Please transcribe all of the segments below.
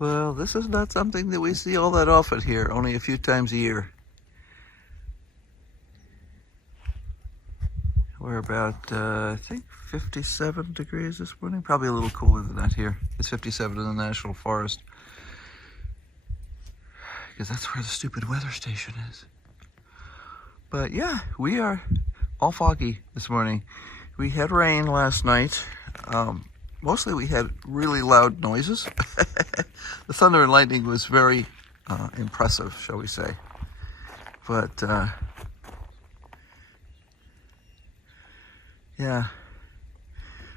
Well, this is not something that we see all that often here, only a few times a year. We're about, I think, 57 degrees this morning. Probably a little cooler than that here. It's 57 in the National Forest. Because that's where the stupid weather station is. But yeah, we are all foggy this morning. We had rain last night. Mostly we had really loud noises. The thunder and lightning was very impressive, shall we say. But yeah,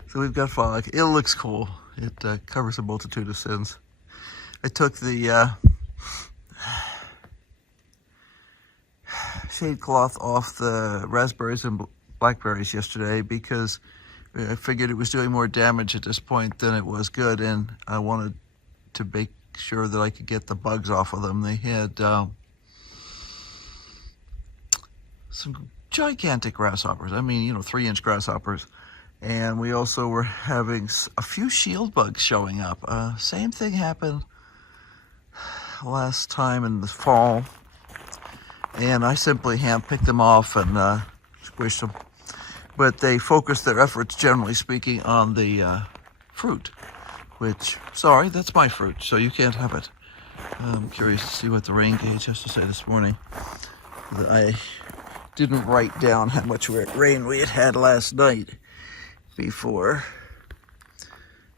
so we've got fog. It looks cool. It covers a multitude of sins. I took the shade cloth off the raspberries and blackberries yesterday because I figured it was doing more damage at this point than it was good, and I wanted to make sure that I could get the bugs off of them. They had some gigantic grasshoppers. I mean, 3-inch grasshoppers. And we also were having a few shield bugs showing up. Same thing happened last time in the fall. And I simply hand-picked them off and squished them. But they focused their efforts, generally speaking, on the fruit. Which, sorry, that's my fruit, so you can't have it. I'm curious to see what the rain gauge has to say this morning. I didn't write down how much rain we had last night before.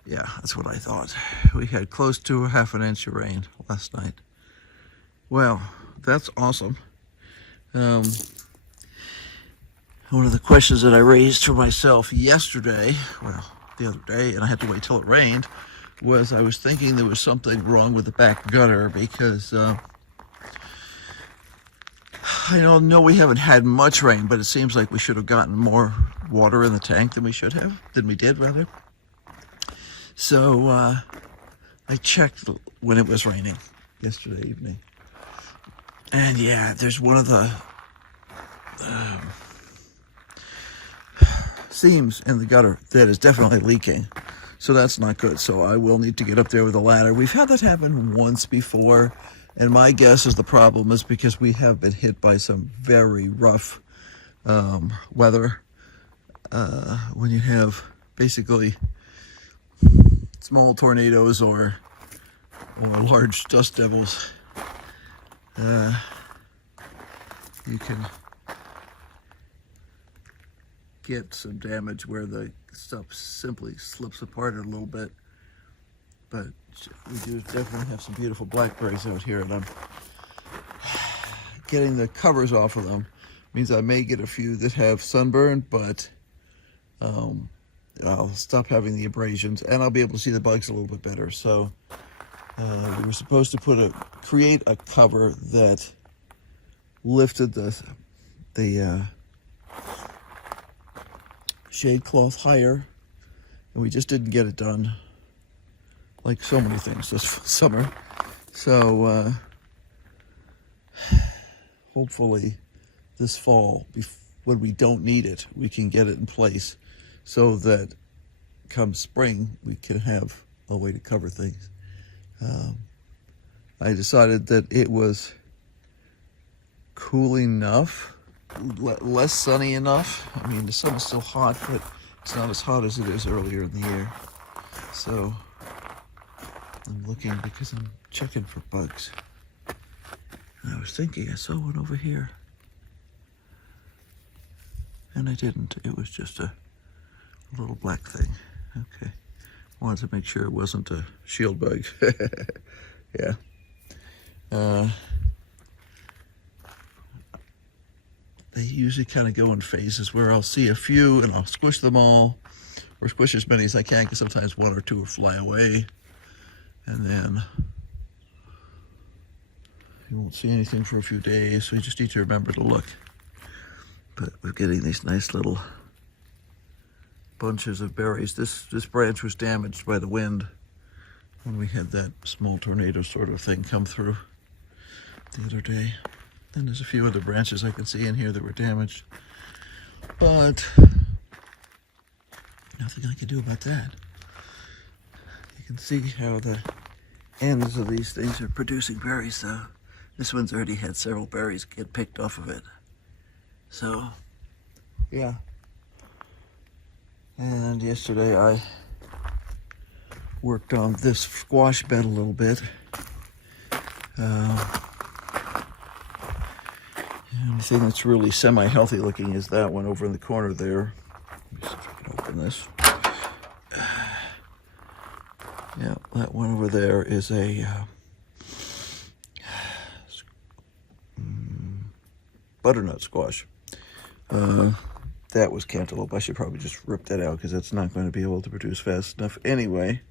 Yeah, that's what I thought. We had close to a ½ inch of rain last night. Well, that's awesome. One of the questions that I raised for myself yesterday, well, the other day, and I had to wait till it rained, was I was thinking there was something wrong with the back gutter because I don't know, we haven't had much rain, but it seems like we should have gotten more water in the tank than we did rather. So I checked when it was raining yesterday evening. And yeah, there's one of the seams in the gutter that is definitely leaking. So that's not good. So I will need to get up there with a ladder. We've had that happen once before. And my guess is the problem is because we have been hit by some very rough weather. When you have basically small tornadoes or large dust devils, you can get some damage where the stuff simply slips apart a little bit. But we do definitely have some beautiful blackberries out here, and I'm getting the covers off of them. Means I may get a few that have sunburn, but I'll stop having the abrasions, and I'll be able to see the bugs a little bit better. So we were supposed to create a cover that lifted the shade cloth higher, and we just didn't get it done, like so many things this summer. So hopefully this fall, when we don't need it, we can get it in place so that come spring we can have a way to cover things. I decided that it was cool enough, less sunny enough. I mean, the sun is still hot, but it's not as hot as it is earlier in the year. So I'm looking because I'm checking for bugs. And I was thinking I saw one over here. And I didn't. It was just a little black thing. Okay. Wanted to make sure it wasn't a shield bug. Yeah. They usually kind of go in phases where I'll see a few and I'll squish them all, or squish as many as I can, because sometimes one or two will fly away, and then you won't see anything for a few days, so you just need to remember to look. But we're getting these nice little bunches of berries. This branch was damaged by the wind when we had that small tornado sort of thing come through the other day. And there's a few other branches I can see in here that were damaged, but nothing I can do about that. You can see how the And so these things are producing berries. So this one's already had several berries get picked off of it. So, yeah. And yesterday I worked on this squash bed a little bit. The only thing that's really semi-healthy looking is that one over in the corner there. Let me see if I can open this. Yeah, that one over there is a butternut squash. That was cantaloupe. I should probably just rip that out because that's not going to be able to produce fast enough anyway.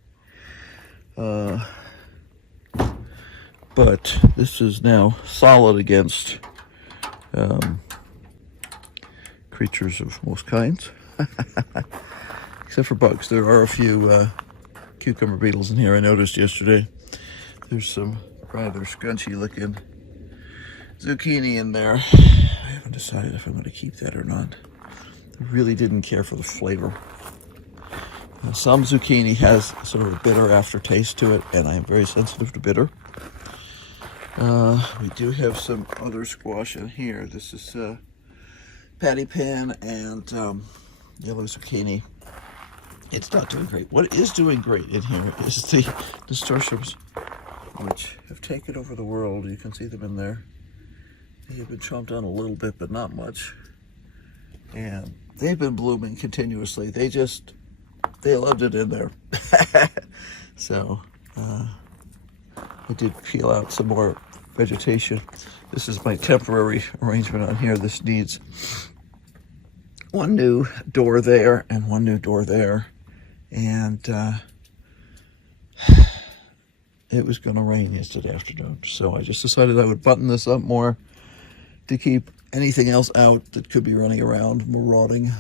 But this is now solid against creatures of most kinds. Except for bugs. There are a few cucumber beetles in here I noticed yesterday. There's some rather scrunchy looking zucchini in there. I haven't decided if I'm going to keep that or not. I really didn't care for the flavor. Some zucchini has sort of a bitter aftertaste to it, and I'm very sensitive to bitter. We do have some other squash in here. This is patty pan and yellow zucchini. It's not doing great. What is doing great in here is the nasturtiums, which have taken over the world. You can see them in there. They have been chomped on a little bit, but not much. And they've been blooming continuously. They loved it in there. So I did peel out some more vegetation. This is my temporary arrangement on here. This needs one new door there and one new door there. And it was going to rain yesterday afternoon. So I just decided I would button this up more to keep anything else out that could be running around marauding.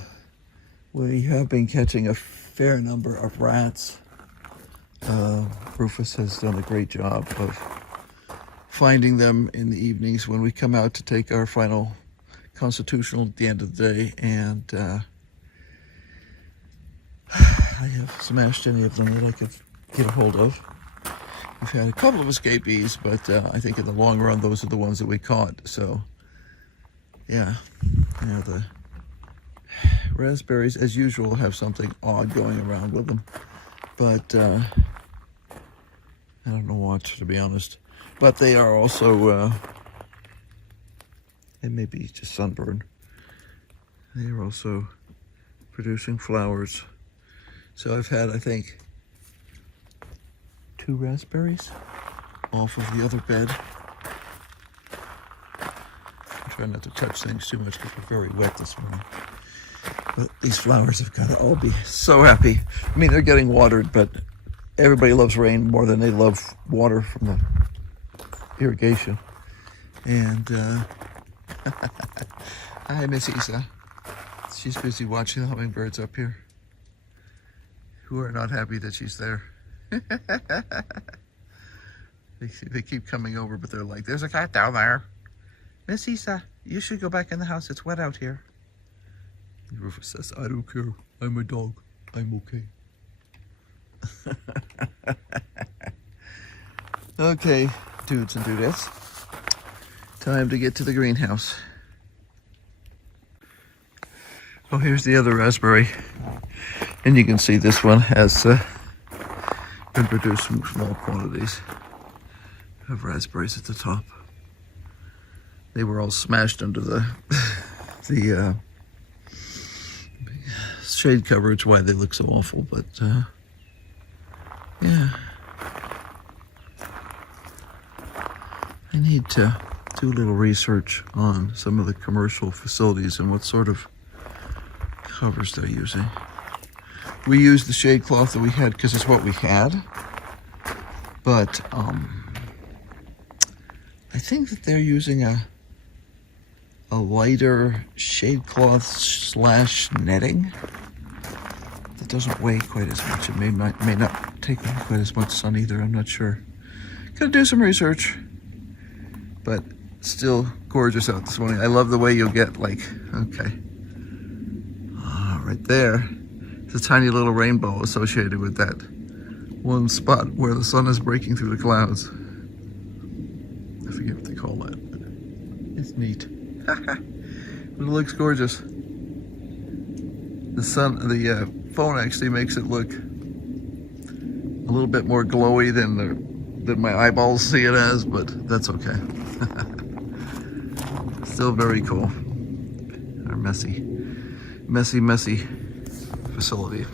We have been catching a fair number of rats. Rufus has done a great job of finding them in the evenings when we come out to take our final constitutional at the end of the day, and I have smashed any of them that I could get a hold of. We've had a couple of escapees, but I think in the long run those are the ones that we caught. So yeah, you know, the raspberries as usual have something odd going around with them, but I don't know what, to be honest. But they are also it may be just sunburn. They are also producing flowers. So I've had, I think, 2 raspberries off of the other bed. I'm trying not to touch things too much because we're very wet this morning. But these flowers have got to all be so happy. I mean, they're getting watered, but everybody loves rain more than they love water from the irrigation. And hi, Miss Isa. She's busy watching the hummingbirds up here, who are not happy that she's there. They keep coming over, but they're like, there's a cat down there. Miss Isa, you should go back in the house. It's wet out here. And Rufus says, I don't care. I'm a dog. I'm okay. Okay, dudes and dudettes. Time to get to the greenhouse. Oh, here's the other raspberry. And you can see this one has been producing small quantities of raspberries at the top. They were all smashed under the shade coverage, why they look so awful, but yeah. I need to do a little research on some of the commercial facilities and what sort of covers they're using. We used the shade cloth that we had because it's what we had, but I think that they're using a lighter shade cloth / netting that doesn't weigh quite as much. It may not take on quite as much sun either. I'm not sure. Gotta do some research, but still gorgeous out this morning. I love the way you'll get like, okay, right there. There's a tiny little rainbow associated with that one spot where the sun is breaking through the clouds. I forget what they call that. It's neat. But it looks gorgeous. The phone actually makes it look a little bit more glowy than my eyeballs see it as, but that's okay. Still very cool. Our messy facility.